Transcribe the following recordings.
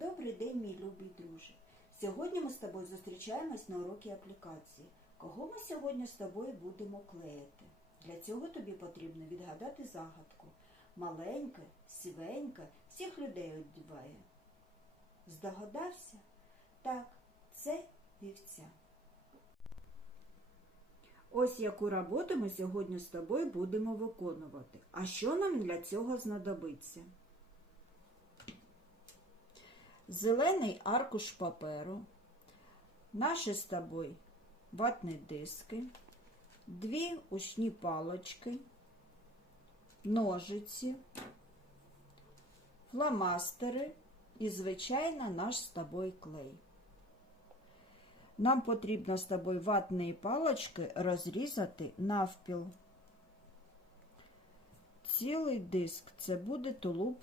Добрий день, мій любий друже. Сьогодні ми з тобою зустрічаємось на уроці аплікації. Кого ми сьогодні з тобою будемо клеїти? Для цього тобі потрібно відгадати загадку. Маленьке, сивеньке, всіх людей одіває. Здогадався? Так, це вівця. Ось яку роботу ми сьогодні з тобою будемо виконувати. А що нам для цього знадобиться? Зелений аркуш паперу, наші з тобою ватні диски, дві ушні палочки, ножиці, фломастери і, звичайно, наш з тобою клей. Нам потрібно з тобою ватні палочки розрізати навпіл. Цілий диск це буде тулуб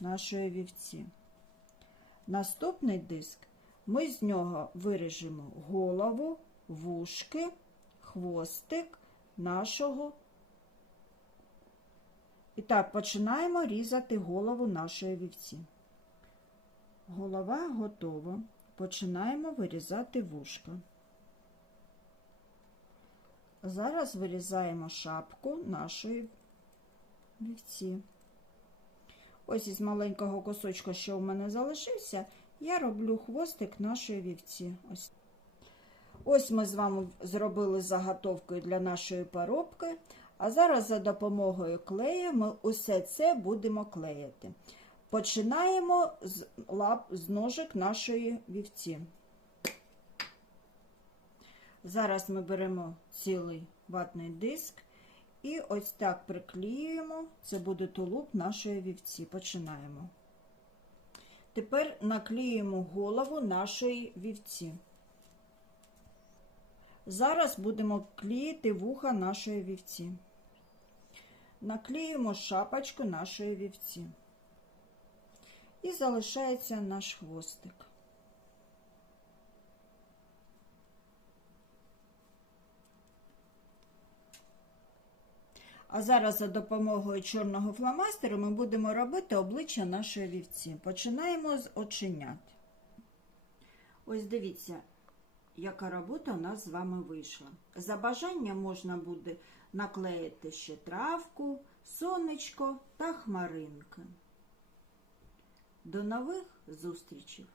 нашої вівці. Наступний диск ми з нього виріжемо голову, вушки, хвостик нашого. І так, починаємо різати голову нашої вівці. Голова готова. Починаємо вирізати вушка. Зараз вирізаємо шапку нашої вівці. Ось із маленького кусочка, що в мене залишився, я роблю хвостик нашої вівці. Ось. Ось ми з вами зробили заготовкою для нашої поробки, а зараз за допомогою клею ми усе це будемо клеїти. Починаємо з лап з ножик нашої вівці. Зараз ми беремо цілий ватний диск і ось так приклеюємо. Це буде тулуб нашої вівці. Починаємо. Тепер наклеюємо голову нашої вівці. Зараз будемо клеїти вуха нашої вівці. Наклеюємо шапочку нашої вівці. І залишається наш хвостик. А зараз за допомогою чорного фломастеру ми будемо робити обличчя нашої вівці. Починаємо з оченят. Ось дивіться, яка робота у нас з вами вийшла. За бажанням можна буде наклеїти ще травку, сонечко та хмаринки. До нових зустрічей!